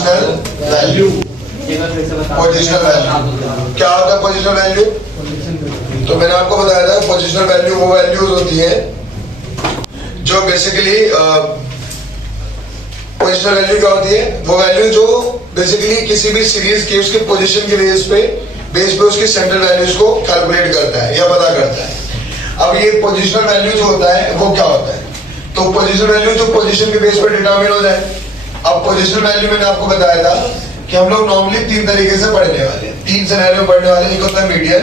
Positional value. Positional value क्या होता है? पोजिशनल वैल्यू तो मैंने आपको बताया था पोजिशनल वैल्यू वो वैल्यूज होती है जो बेसिकली पोजिशनल वैल्यू क्या होती है? वो वैल्यू जो बेसिकली किसी भी सीरीज की उसके पोजीशन के बेस पे उसकी सेंट्रल वैल्यूज को कैलकुलेट करता है या पता करता है। अब ये पोजिशनल वैल्यू जो होता है वो क्या होता है? तो पोजिशनल वैल्यू जो पोजीशन के बेस पर डिटरमिन हो जाए। अब पोजिशनल वैल्यू मैंने आपको बताया था कि हम लोग नॉर्मली तीन तरीके से पढ़ने वाले हैं, तीन सिनेरियो में पढ़ने वाले। एक होता है मीडियन,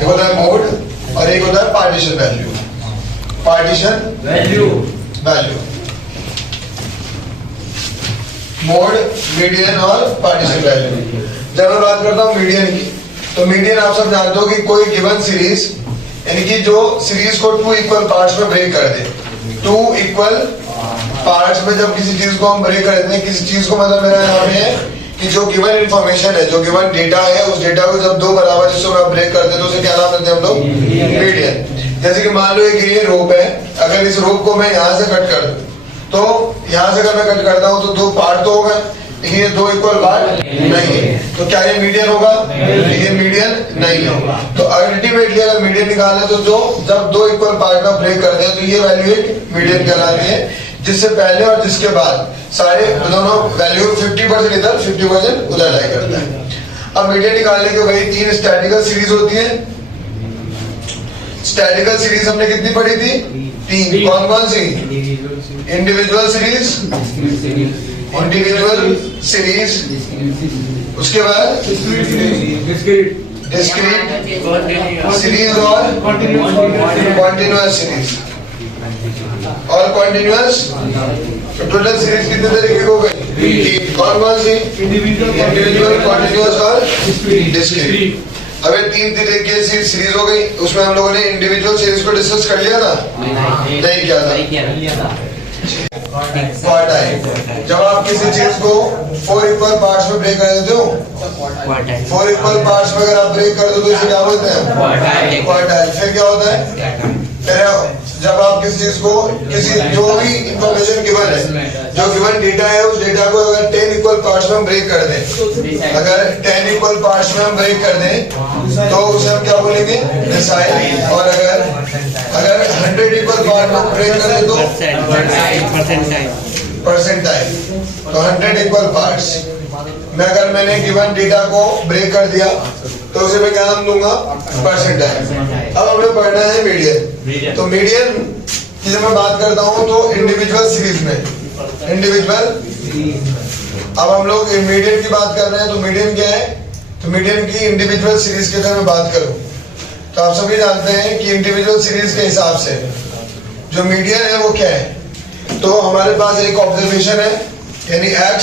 एक होता है मोड और एक होता है partition value. Partition value mode, median और पार्टीशन वैल्यू। जब मैं बात करता हूँ मीडियन की, तो मीडियन आप सब जानते हो कि कोई गिवन सीरीज यानी कि जो सीरीज को टू इक्वल पार्ट्स में ब्रेक कर दे। टू इक्वल पार्ट्स में जब किसी चीज को हम ब्रेक कर देते हैं, किसी चीज को मतलब मेरा यहाँ पे है कि जो गिवन इंफॉर्मेशन है, जो गिवन डेटा है, उस डेटा को जब दो बराबर हिस्सों में ब्रेक करते हैं तो उसे क्या नाम देते हैं हम लोग? मीडियन। जैसे कि मान लो एक ये रोप है, अगर इस रोप को मैं यहाँ से कट कर दूं तो यहाँ से अगर मैं कट करता हूँ तो दो पार्ट तो होगा, लेकिन ये दो इक्वल पार्ट नहीं है। तो क्या ये मीडियन होगा? ये मीडियन नहीं होगा। तो अल्टीमेटली अगर मीडियन निकालना है तो जो जब दो इक्वल पार्ट में ब्रेक करते हैं तो ये वैल्यू एक मीडियन कहलाती है, जिससे पहले और जिसके बाद सारे दोनों वैल्यू 50% इधर 50% उधर लाई करता है। अब मीडियन निकालने के वही तीन स्टैटिकल सीरीज होती है। स्टैटिकल सीरीज हमने कितनी पढ़ी थी? तीन। कौन कौन सी? इंडिविजुअल सीरीज, उसके बाद डिस्क्रीट सीरीज और कॉन्टिन्यूअस सीरीज। और कॉन्टिन्यूअस टोटल सीरीज कितने तरीके की हो गई? कौन कौन सी? इंडिविजुअल, कॉन्टिन्यूअस और डिस्क्रीट। अब ये तीन तरीके की सीरीज हो गई। उसमें हम लोगों ने इंडिविजुअल सीरीज को डिस्कस कर लिया था? नहीं किया था। क्वार्टाइल। जब आप किसी चीज को 4 इक्वल पार्ट्स में ब्रेक कर देते हो, 4 इक्वल पार्ट्स में अगर आप ब्रेक कर दो तो इसे क्या बोलते हैं? क्वार्टाइल। फिर क्या होता है? फिर जब आप किसी चीज को किसी जो भी इंफॉर्मेशन गिवन है, जो गिवन डेटा है, उस डेटा को अगर 10 इक्वल पार्ट्स में हम ब्रेक कर दें, अगर 10 इक्वल पार्ट्स में हम ब्रेक कर दें तो उसे हम क्या बोलेंगे? डिसाइड। और अगर 100 इक्वल पार्ट में ब्रेक कर दें तो परसेंटाइल। तो 100 इक्वल पार्ट्स में अगर मैंने गिवन डेटा को ब्रेक कर दिया तो उसे मैं क्या नाम दूंगा? परसेंटाइल। अब हमें पढ़ना है मीडियन। तो मीडियन की जब मैं बात करता हूँ तो इंडिविजुअल सीरीज में इंडिविजुअल। अब हम लोग मीडियन की बात कर रहे हैं, तो मीडियन क्या है? तो मीडियन की इंडिविजुअल सीरीज की अगर मैं बात करूं तो आप सभी जानते हैं कि इंडिविजुअल सीरीज के हिसाब से जो मीडियन है वो क्या है? तो हमारे पास एक ऑब्जर्वेशन है यानी x,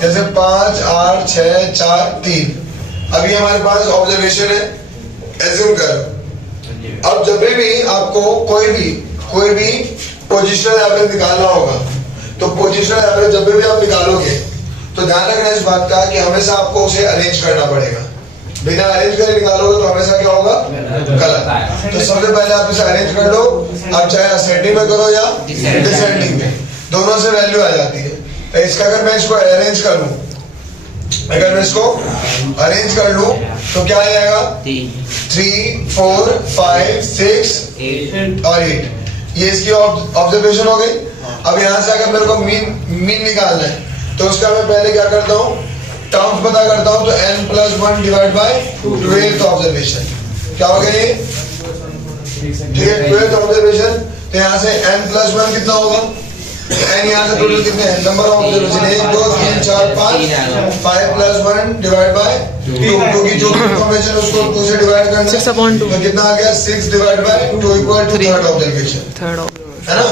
जैसे 5, 8, 6, 4, 3। अभी हमारे पास ऑब्जर्वेशन है, एज्यूम करो। अब जब भी आपको कोई भी पोजिशनल एवरेज निकालना होगा तो पोजिशनल एवरेज जब भी आप निकालोगे तो ध्यान रखना इस बात का कि हमेशा आपको उसे अरेंज करना पड़ेगा। बिना अरेंज करे निकालोगे तो हमेशा क्या होगा? गलत। तो सबसे पहले आप इसे अरेंज कर लो। आप चाहे असेंडिंग में करो या डिसेंडिंग में, दोनों से वैल्यू आ जाती है। तो इसका अगर मैं इसको अरेंज कर लूं, अगर मैं इसको अरेंज कर लूं तो क्या आएगा? 3, 4, 5, 6 और 8। ये इसकी ऑब्जर्वेशन हो गई। अब यहाँ से अगर मेरे को मीन निकालना है तो उसका मैं पहले क्या करता हूँ? टर्म्स पता करता हूँ। तो n+1 divide by 12th observation क्या हो गया? ये ठीक है, 12th ऑब्जर्वेशन। तो यहाँ से n+1 कितना होगा? n यहाँ से टोटल कितने हैं? Number of observation 1, 2, 3, 4, 5। 5+1 divide by 2, क्योंकि जो इंफॉर्मेशन उसको 2 से डिवाइड करना है तो कितना आ गया? 6 divide by 2 equal to third observation, है ना?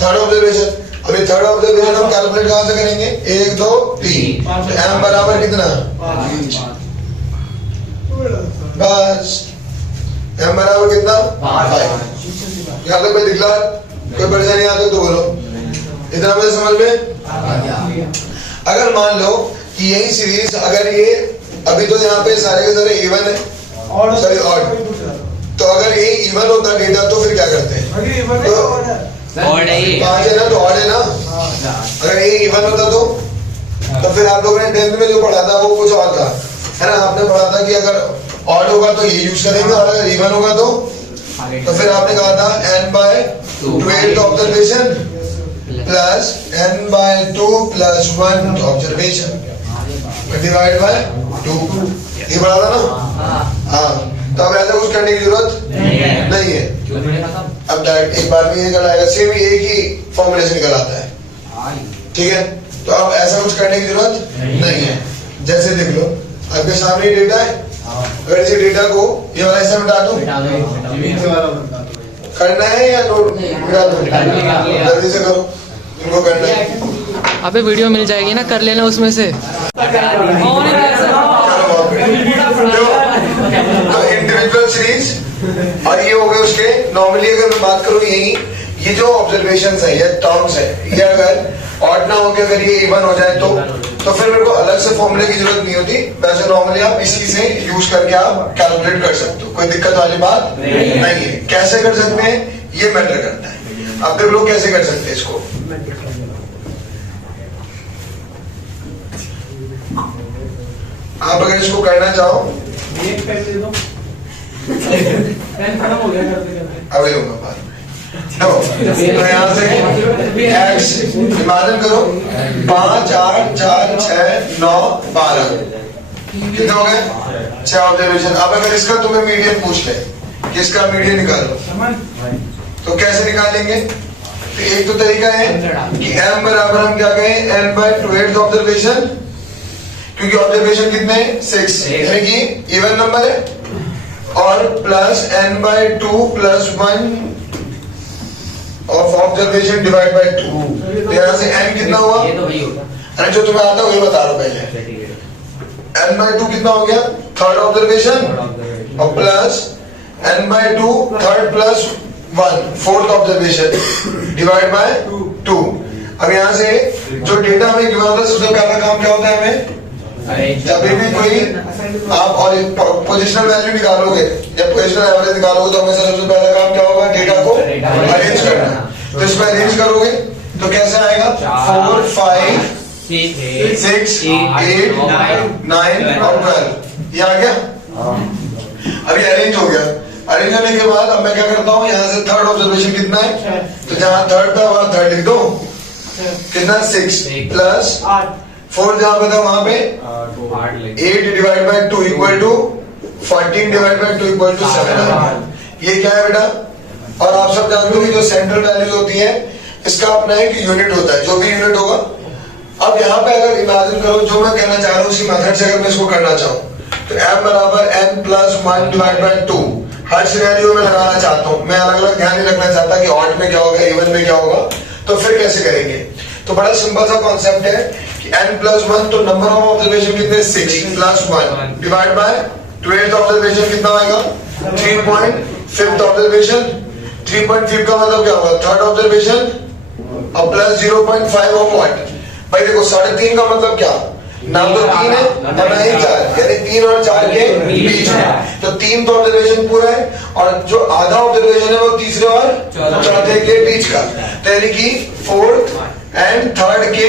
Third observation. अभी थर्ड ऑब्जर्वेशन हम कैलकुलेट कहां से करेंगे? 1, 2, 3। तो m बराबर कितना? 5। बस m बराबर कितना? 5। यहाँ तक कोई दिखला? कोई परेशानी आती तो बोलो। इतना मुझे समझ में? अगर मान लो कि यही सीरीज अगर ये अभी तो यहाँ पे सारे के सारे इवन है, सॉरी ऑड। तो अगर ये इवन होता डेटा तो फिर क्या करते हैं? तो 5 है ना, तो ऑड है ना। अगर ये इवन होता तो फिर आप लोगों ने 10th में जो पढ़ा था वो कुछ और था, है ना। आपने पढ़ा था कि अगर ऑड होगा तो ये यूज करेंगे और अगर इवन होगा तो फिर आपने कहा था n/12th observation plus n/2 + 1 observation divide by 2। ये पढ़ा था ना। हाँ, तो अब ऐसा कुछ करने की जरूरत नहीं है। अब डायरेक्ट एक बार में ये निकल आएगा, सेम एक ही फॉर्मूले से निकल आता है, ठीक है। तो अब ऐसा कुछ करने की जरूरत नहीं है। जैसे देख लो, आपके सामने डेटा है, अगर इसी डेटा को ये वाला हिस्सा मिटा दूं, करना है या नोट मिटा दूं? जल्दी से करो, इनको करना है। अबे वीडियो मिल जाएगी ना, कर लेना उसमें से। तो इंडिविजुअल सीरीज और ये हो गए उसके। नॉर्मली अगर मैं बात करूं यही, ये जो ऑब्जर्वेशंस है या टर्म्स है, ये अगर ऑड ना हो के अगर ये इवन हो जाए तो फिर मेरे को अलग से फॉर्मूले की जरूरत नहीं होती। वैसे नॉर्मली आप इसी से यूज करके आप कैलकुलेट कर सकते हो, कोई दिक्कत वाली बात नहीं है। कैसे कर सकते हैं ये मैटर करता है। अब फिर लोग कैसे कर सकते हैं इसको, आप अगर इसको करना चाहो अभी लूंगा बाद में। तो यहाँ से एक्स इमेजिन करो 5, 8, 4, 6, 9, 12 कितने हो गए? 6 ऑब्जर्वेशन। अब अगर इसका तुम्हें मीडियन पूछ ले कि इसका मीडियन निकालो तो कैसे निकालेंगे? तो एक तो तरीका है कि m बराबर हम क्या कहें n/12th ऑब्जर्वेशन, क्योंकि ऑब्जर्वेशन कितने हैं 6, यानी कि इवन नंबर है, और plus n/2 + 1 of observation divide by 2। तो यहाँ से n कितना हुआ? अरे जो तुम्हें आता है वही बता रहा हूं पहले। n/2 कितना हो गया? थर्ड ऑब्जर्वेशन, और plus n/2 third plus 1 fourth observation divide by 2। अब यहाँ से जो डेटा हमें गिवन होता है सबसे पहला काम क्या होता है हमें, जब भी कोई आप और पोजिशनल वैल्यू निकालोगे या पोजिशनल एवरेज निकालोगे तो हमेशा सबसे पहला काम क्या होगा? डेटा को अरेंज करना। तो इसको अरेंज करोगे तो कैसे आएगा? 4, 5, 6, 8, 9 और 12 ये आ गया। अभी अरेंज हो गया। अरेंज होने के बाद अब मैं क्या करता हूँ, यहाँ से थर्ड ऑब्जर्वेशन कितना है, तो जहाँ थर्ड था वहां थर्ड लिख दो। कितना? 6 प्लस 4 जहां पे था वहां पे 8 divide by 2 equal to 14 divide by 2 equal to 7। ये क्या है बेटा? और आप सब जानते हो कि जो सेंट्रल वैल्यूज होती है इसका अपना एक यूनिट होता है, जो भी यूनिट होगा। अब यहाँ पे अगर इमेजिन करो, जो मैं कहना चाह रहा हूँ उसी मेथड से अगर मैं इसको करना चाहूँ तो m बराबर n + 1 divide by 2 her scenario में लगाना चाहता हूँ मैं। अलग अलग ध्यान नहीं रखना चाहता कि ऑड में क्या होगा, इवन में क्या होगा। तो फिर कैसे करेंगे? तो बड़ा सिंपल सा कॉन्सेप्ट है कि n + 1, तो नंबर ऑफ ऑब्जर्वेशन कितने? 6 + 1 डिवाइड बाय 12th ऑब्जर्वेशन कितना आएगा? 3.5th observation. 3.5 का मतलब क्या होगा? थर्ड ऑब्जर्वेशन और प्लस 0.5 ऑफ व्हाट? भाई देखो 3.5 का मतलब क्या? ना तो 3 है और ना ही 4, यानी 3 और 4 के बीच में। तो 3 तो ऑब्जर्वेशन पूरा है और जो आधा ऑब्जर्वेशन है वो तीसरे और चौथे के बीच का, तो यानी कि 4th एंड 3rd के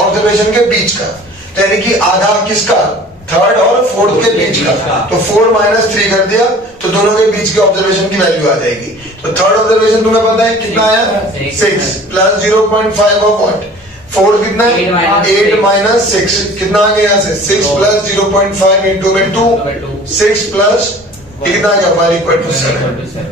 ऑब्जर्वेशन के बीच का। तो यानी कि आधा किसका? 3rd और 4th के बीच का। तो 4 - 3 कर दिया तो दोनों के बीच के ऑब्जर्वेशन की वैल्यू आ जाएगी। तो थर्ड ऑब्जर्वेशन तुम्हें पता है कितना आया? 6 प्लस 0.5 ऑफ व्हाट? 4 कितना है? 8 - 6 कितना आ गया? यहाँ से 6 प्लस 0.5 इंटू में 2, 6 प्लस कितना आ गया हमारे इक्वल टू 7।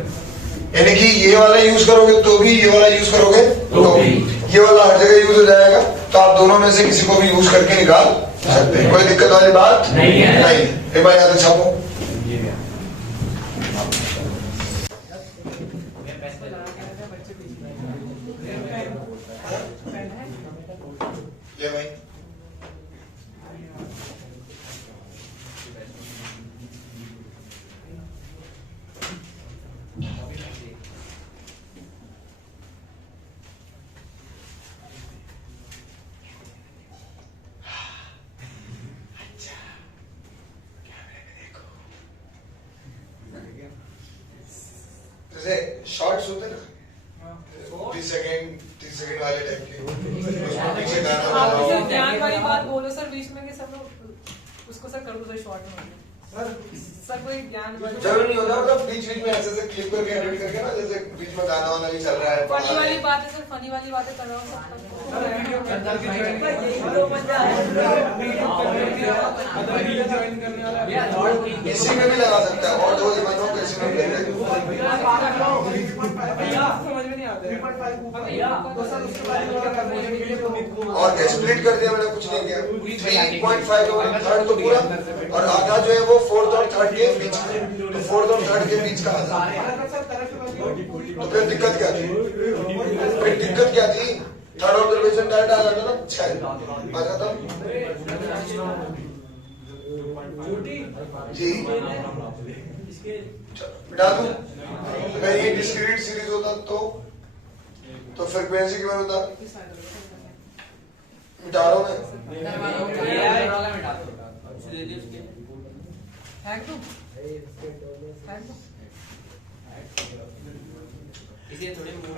यानी कि ये वाला यूज करोगे तो भी, ये वाला यूज करोगे तो भी, ये वाला हर जगह यूज हो जाएगा। तो आप दोनों में से किसी को भी यूज करके निकाल सकते हैं, कोई दिक्कत वाली बात नहीं है। एक बार यहाँ से छापो। ले भाई शॉर्ट्स होते ना 30 सेकंड वाले टाइप के, से गाना आप बनाओ। सर ज्ञान वाली बात बोलो सर बीच में कि सब लोग उसको सर कर दो सर शॉर्ट में सर कोई ज्ञान वाली जरूरी नहीं होता, मतलब बीच बीच में ऐसे ऐसे क्लिप करके एडिट करके ना, जैसे बीच में गाना वाना भी चल रहा है, फनी वाली बात है सर, फनी वाली बातें कर रहा हूँ किसी में भी लगा सकता है, और दो इवन हो किसी में भी लगा समझ में नहीं आता और क्या स्प्लिट कर दिया मैंने, कुछ नहीं किया। 3.5 और थर्ड तो पूरा, और आधा जो है वो फोर्थ और थर्ड के बीच में, तो फोर्थ और थर्ड के बीच का आधा। तो फिर दिक्कत क्या थी? फिर दिक्कत क्या थी? थर्ड ऑब्जर्वेशन डायरेक्ट आ जाता ना 6 आ जाता जी। मिटा दूं? अगर ये डिस्क्रीट सीरीज होता तो फ्रीक्वेंसी कितना होता? मिटा रहा हूं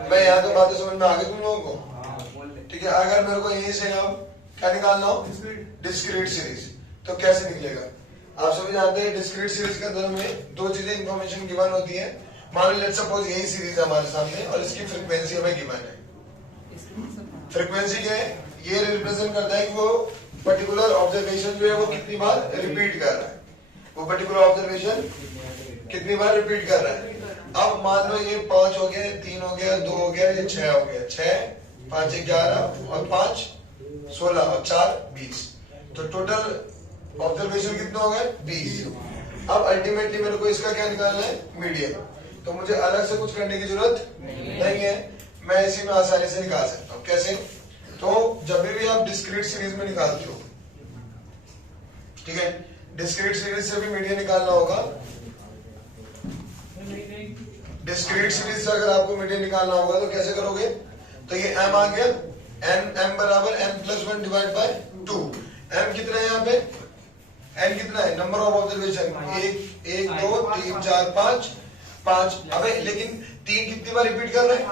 मैं यहाँ तो बातें समझ में आ गई तुम लोगों को, ठीक है। अगर मेरे को यहीं से अब क्या निकालना हो, डिस्क्रीट सीरीज, तो कैसे निकलेगा? आप सभी जानते हैं डिस्क्रीट सीरीज के अंदर हमें दो चीजें इंफॉर्मेशन गिवन होती है। मान लो लेट्स सपोज यही सीरीज है हमारे सामने और इसकी फ्रीक्वेंसी हमें गिवन है। फ्रीक्वेंसी क्या है? ये रिप्रेजेंट करता है कि वो पर्टिकुलर ऑब्जर्वेशन जो है वो कितनी बार रिपीट कर रहा है, वो पर्टिकुलर ऑब्जर्वेशन कितनी बार रिपीट कर रहा है। अब मान लो ये 5 हो गया, 3 हो गया, 2 हो गया, ये 6 हो गया। 6 5 11 और 5 16 और 4 20, तो टोटल ऑब्जर्वेशन कितने हो गए? 20। अब अल्टीमेटली मेरे को इसका क्या निकालना है? मीडियन। तो मुझे अलग से कुछ करने की जरूरत नहीं है, मैं इसी में आसानी से निकाल सकता हूँ। कैसे? तो जब भी आप डिस्क्रीट सीरीज में निकालते हो, ठीक है, डिस्क्रीट सीरीज से भी मीडियन निकालना होगा। डिस्क्रीट सीरीज से अगर आपको मीडियन निकालना होगा तो कैसे करोगे? तो ये m आ गया, m बराबर n+1 डिवाइड बाय 2। m कितना है यहाँ पे? n कितना है? Number of observation 1 2 3 4 5। अबे लेकिन 3 कितनी बार रिपीट कर रहे हैं?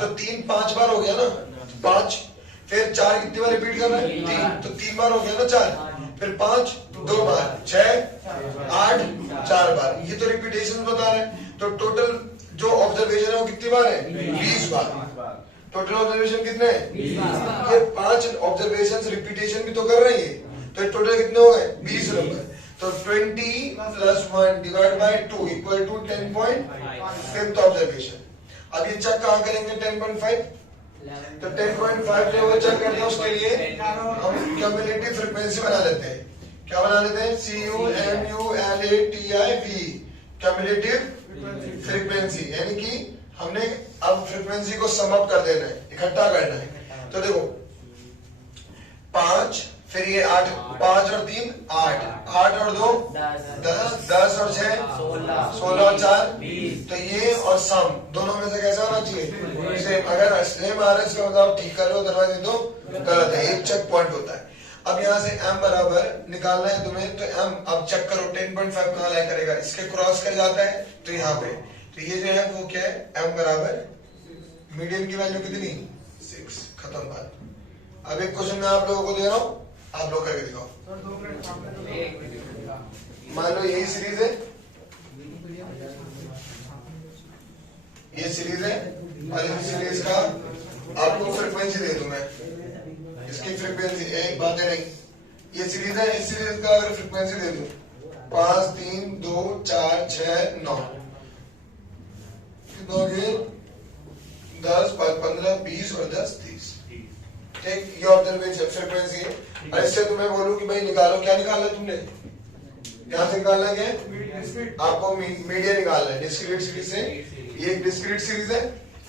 तो 3 5 बार हो गया ना, 5। फिर 4 कितनी बार रिपीट कर रहे हैं? 3, तो 3 बार हो गया ना 4। फिर 5 2 बार, 6 8 4 बार। ये तो रिपीटेशन बता रहे हैं। तो टोटल जो ऑब्जर्वेशन है वो कितनी बार है? 20 बार। टोटल ऑब्जर्वेशन कितने हैं? ये 5 ऑब्जर्वेशन रिपीटेशन भी तो कर रही है, तो टोटल कितने हो गए? 20 नंबर। तो 20 + 1 divide by 2 equal to 10.5 observation. अब ये चेक कहाँ करेंगे? 10.5। तो 10.5 जो चेक करते हैं उसके लिए हम क्यूमुलेटिव फ्रीक्वेंसी बना लेते हैं। क्या बना लेते हैं? CUMULATIV, क्यूमुलेटिव फ्रीक्वेंसी, यानी कि हमने अब फ्रीक्वेंसी को सम अप कर देना है, इकट्ठा करना है। तो देखो 5, फिर ये 8, 5 और 3 8, 8 और 2 10, 10 और 6 16 और 4 तो ये और सम दोनों में से कैसा होना चाहिए? सेम। अगर सेम आ रहा है इसका मतलब ठीक कर रहे हो, अदरवाइज ये तो गलत है। एक चेक पॉइंट होता है। अब यहाँ से m बराबर निकालना है तुम्हें, तो m अब चेक करो 10.5 कहाँ लाया करेगा? इसके क्रॉस कर जाता है तो यहाँ पे, तो ये जो है वो क्या है? m बराबर मीडियन की वैल्यू कितनी? 6। खत्म बात। अब एक क्वेश्चन मैं आप लोगों को दे रहा हूँ, आप लोग करके दिखाओ। मान लो यही सीरीज है, ये सीरीज है और इस सीरीज का आपको फ्रीक्वेंसी दे दूं मैं, इसकी फ्रीक्वेंसी एक बात है नहीं, ये सीरीज है, इस सीरीज का अगर फ्रीक्वेंसी दे दूं 5 3 2 4 6 9 कितना हो गया? 10 15 20 और 10 30। ठीक, ये ऑब्जर्वेशन फ्रीक्वेंसी है। और इससे तुम्हें बोलूं कि भाई निकालो, क्या निकालना है तुमने? यहाँ से निकालना है क्या? आपको मीडियन निकालना है डिस्क्रीट सीरीज से। ये एक डिस्क्रीट सीरीज है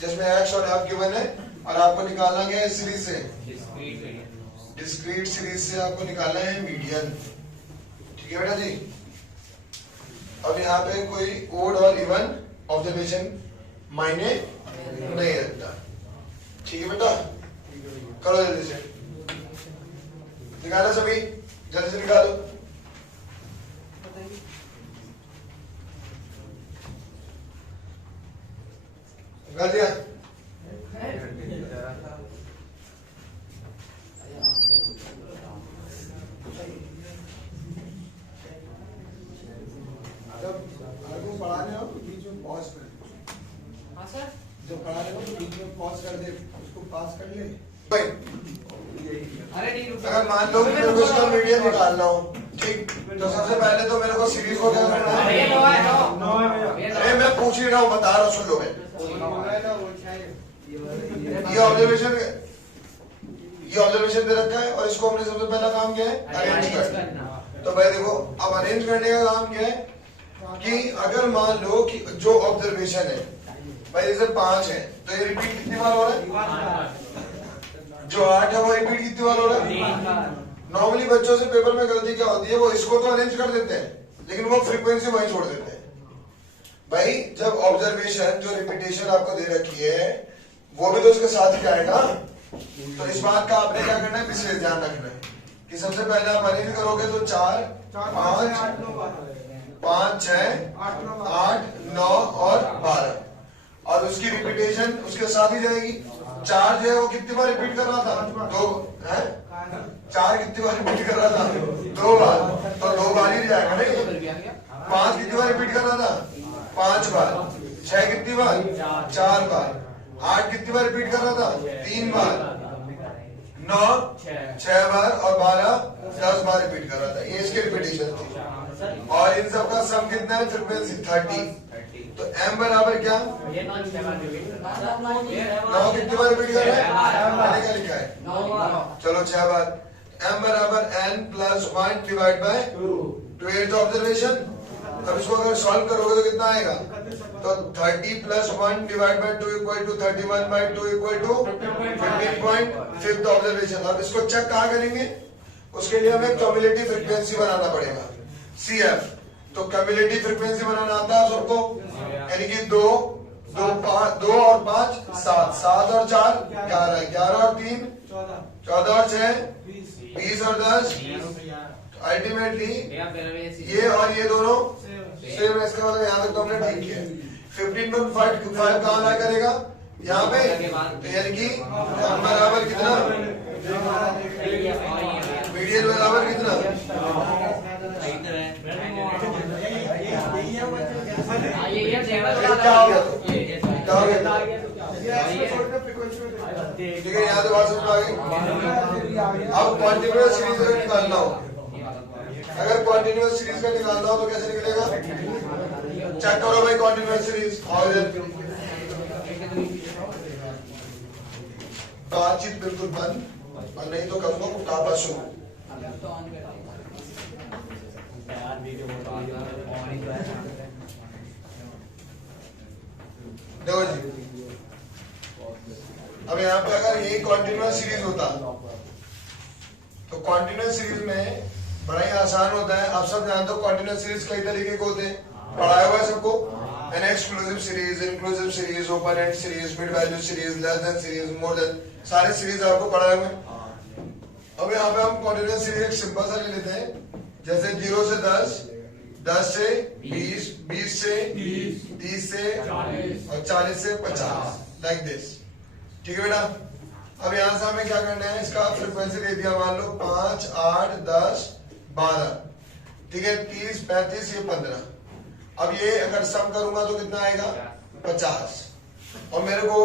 जिसमें x और f गिवन है, और आपको निकालना क्या है इस सीरीज से? डिस्क्रीट सीरीज से आपको निकालना है मीडियन। ठीक है बेटा जी। अब यहाँ पे कोई ओड और इवन ऑब्जर्वेशन मायने नहीं रखता। ठीक है बेटा, करो जल्दी से, निकालो सभी, जल्दी से निकालो। निकाल दिया? भाई अगर मान लो कि मेरे को इसका मीडियन निकालना हो, ठीक, तो सबसे पहले तो मेरे को सीरीज को क्या करना है? अरे मैं पूछ ही रहा हूँ, बता रहा हूँ, सुन लो मैं। ये ऑब्जर्वेशन दे रखा है और इसको हमने सबसे पहला काम किया है अरेंज करना। तो भाई देखो, अब अरेंज करने का काम क्या है कि अगर मान लो कि जो ऑब्जर्वेशन है भाई जैसे 5 है, तो ये रिपीट कितनी बार हो रहा है? जो 8 है वो रिपीट कितनी बार हो रहा है? नॉर्मली बच्चों से पेपर में गलती क्या होती है, वो इसको तो अरेंज कर देते हैं लेकिन वो फ्रीक्वेंसी वहीं छोड़ देते हैं। भाई जब ऑब्जर्वेशन जो रिपीटेशन आपको दे रखी है वो भी तो इसके साथ ही आएगा। तो इस बात का आपने क्या करना है, विशेष ध्यान रखना है कि सबसे पहले आप अरेंज करोगे तो 4 5 6 8 9 और 12 और उसकी रिपीटेशन उसके साथ ही जाएगी। 4 जो है वो कितनी बार रिपीट कर रहा था? 2 है। 4 कितनी बार रिपीट कर रहा था? 2 बार, तो 2 बार ही जाएगा नहीं। 5 कितनी बार रिपीट कर रहा था? 5 बार। 6 कितनी बार? 4 बार। 8 कितनी बार रिपीट कर रहा था? 3 बार। 9 6 बार और 12 10 बार रिपीट कर रहा था। ये इसकी रिपीटेशन थी और इन सब का सम कितना है? फ्रीक्वेंसी 30। तो m बराबर क्या? 9 कितनी बार रिपीट कर रहा है? मैंने क्या लिखा है? चलो 6 बार। m बराबर n plus 1 divide by 2 observation. अब इसको अगर सॉल्व करोगे तो कितना आएगा? तो 30 plus 1 divide by 2 equal to 31 by 2 equal to 15.5 observation. अब इसको चेक कहाँ करेंगे? उसके लिए हमें क्यूमुलेटिव फ्रीक्वेंसी बनाना पड़ेगा, CF। तो क्यूमुलेटिव फ्रीक्वेंसी बनाना आता है सबको, यानी कि 2 और 5 7 7 और 4 11 11 और 3 14 और 6 20 और 10। अल्टीमेटली ये और ये दोनों सेम है। इसका मतलब यहाँ तक तो हमने ठीक किया। 15.5 कहाँ ला करेगा? यहाँ पे। तो यानी कि बराबर कितना? मीडियन बराबर कितना? क्या हो गया? ठीक है, यहाँ तो बात समझ आ गई। अब कॉन्टिन्यूअस सीरीज अगर निकालना हो, अगर कॉन्टिन्यूअस सीरीज का निकालना हो तो कैसे निकलेगा? चेक करो भाई कॉन्टिन्यूअस सीरीज। बातचीत बिल्कुल बंद, और नहीं तो कर दो काबा शुरू। देखो जी, अब यहाँ पे अगर ये कॉन्टिन्यूअस सीरीज होता तो कॉन्टिन्यूअस सीरीज में बड़ा ही आसान होता है। आप सब जानते हो कॉन्टिन्यूअस सीरीज कई तरीके के होते हैं, पढ़ाया हुआ है सबको। An exclusive series, inclusive series, open and series, mid value series, less than series, more than, सारे सीरीज आपको पढ़ाए हुए हैं। अब यहाँ पे हम कॉन्टिन्यूअस सीरीज एक सिंपल सा ले लेते हैं, जैसे 0 से 10, 10 से 20, 20 से 30 से और 40 से 50, लाइक दिस। ठीक है बेटा। अब यहाँ से हमें क्या करना है, इसका फ्रीक्वेंसी दे दिया, मान लो 5 8 10 12, ठीक है, 30 35 ये 15। अब ये अगर सम करूंगा तो कितना आएगा? 50। और मेरे को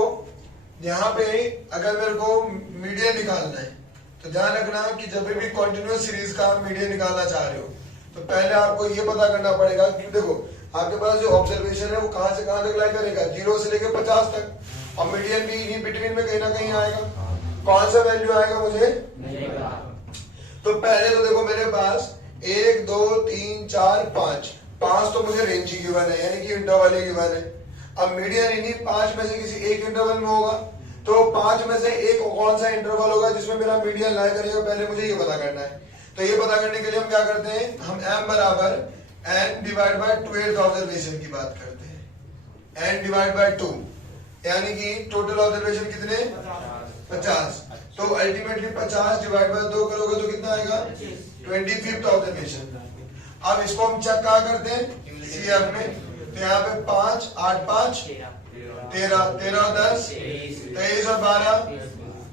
यहाँ पे अगर मेरे को मीडियन निकालना है तो ध्यान रखना कि जब भी कंटिन्यूअस सीरीज का मीडियन निकालना चाह रहे हो तो पहले आपको ये पता करना पड़ेगा कि देखो आपके पास जो ऑब्जर्वेशन है वो कहां से कहां तक लाई करेगा, 0 से लेकर 50 तक, और मीडियन भी इन बिटवीन में कहीं ना कहीं आएगा। कौन सा वैल्यू आएगा मुझे? तो पहले तो देखो मेरे पास 1 2 3 4 5 तो मुझे रेंज ही गिवन है, यानी कि इंटरवल ही गिवन है। अब मीडियन इन्हीं 5 में से किसी एक इंटरवल में होगा, तो 5 में से एक कौन सा इंटरवल होगा जिसमें मेरा मीडियन लाई करेगा, पहले मुझे ये पता करना है। तो ये पता करने के लिए हम क्या करते हैं, हम m बराबर n डिवाइड बाय 2 ऑब्जर्वेशन की बात करते हैं। n डिवाइड बाय 2 यानी कि टोटल ऑब्जर्वेशन कितने? 50। तो अल्टीमेटली 50 डिवाइड बाय 2 करोगे तो कितना आएगा? 25th observation. अब इसको हम चेक कहाँ करते हैं? CF में। तो यहाँ पे 5 8 5 13 13 और 10 23 और 12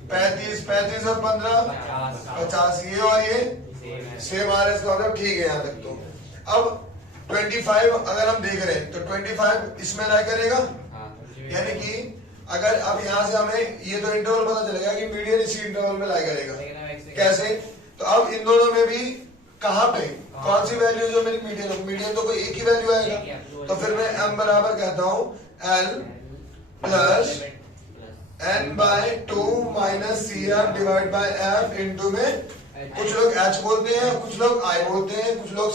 35 35 और 15 50। ये और ये सेम आ रहा है, इसका मतलब ठीक है यहाँ तक। तो अब 25 अगर हम देख रहे हैं तो 25 इसमें लाई करेगा, यानी कि अगर अब यहाँ से हमें ये तो इंटरवल पता चलेगा कि मीडियन इसी इंटरवल में लाई करेगा, कैसे? तो अब इन दोनों में भी कहाँ पे कौन सी वैल्यू जो मेरी मीडियन हो, मीडियन तो कोई एक ही वैल्यू आएगा, तो फिर मैं m बराबर कहता हूँ l plus n by 2 minus C F divide by F into में कुछ लोग h बोलते हैं, कुछ लोग I बोलते हैं, कुछ लोग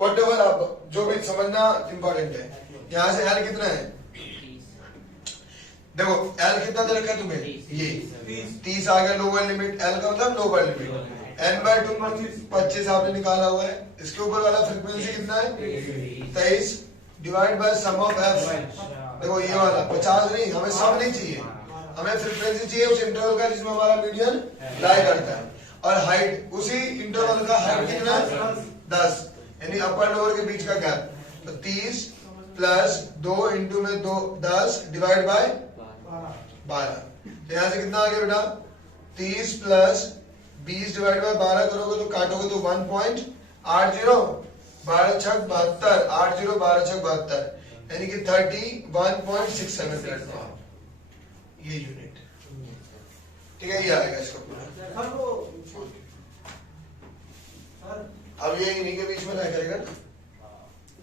व्हाटएवर, आप जो भी समझना इंपॉर्टेंट है। यहाँ से l कितना है, देखो L कितना दे रखा है तुम्हें, ये 30 आ गया लोअर लिमिट, L का मतलब लोअर लिमिट, n बाय 2 25 आपने निकाला हुआ है, इसके ऊपर वाला फ्रीक्वेंसी कितना है 23 divide by sum of f, देखो ये वाला 50 नहीं, हमें सम नहीं चाहिए, हमें फ्रीक्वेंसी चाहिए उस इंटरवल का जिसमें हमारा मीडियन लाई करता है, और हाइट उसी इंटरवल का हाइट कितना है 10, यानी अपर लोअर के बीच का गैप, तो 30 प्लस 2 इंटू में 2 10 डिवाइड बाय 12, तो यहाँ से कितना आ गया बेटा 30 प्लस 20 डिवाइड बाय 12 करोगे तो काटोगे तो 1.80, 12 छक 72, 80 12 छक 72, यानी कि 31.67 प्लेटफॉर्म, ये यूनिट, ठीक है, ये आएगा इसका पूरा। अब ये इन्हीं के बीच में लाया करेगा ना,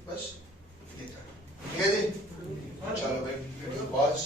बस ये था, ठीक है जी, चलो भाई वीडियो पॉज।